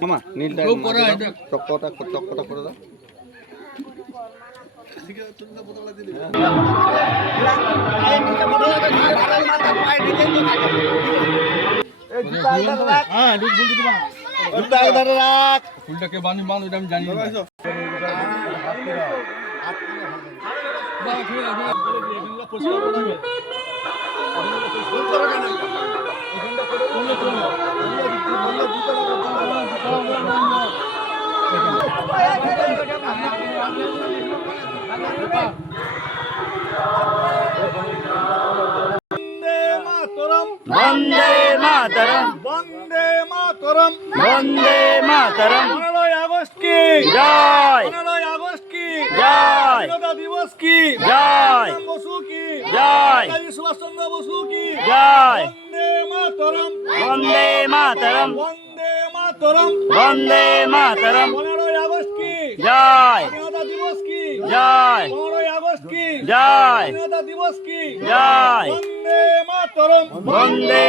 মামা নীলটা টকটা করে দাও। ফুলটাকে বাঁধি বাঁধ ওইটা আমি জানি বন্দে মাতরম, বন্দে মাতরম, বন্দে মাতরম। 15 আগস্ট কি জয়, 15 আগস্ট কি জয়, স্বাধীনতা দিবস কি জয়, বসু কি জয়, নেতাজি সুভাষচন্দ্র বসু কি জয়। বন্দে মাতরম, বন্দে মাতরম, বন্দে মাতরম, বন্দে মাতরম। 15 আগস্ট কি জয়, স্বাধীনতা দিবস কি জয়, 15 আগস্ট কি জয়, স্বাধীনতা দিবস কি জয়। বন্দে মাতরম, বন্দে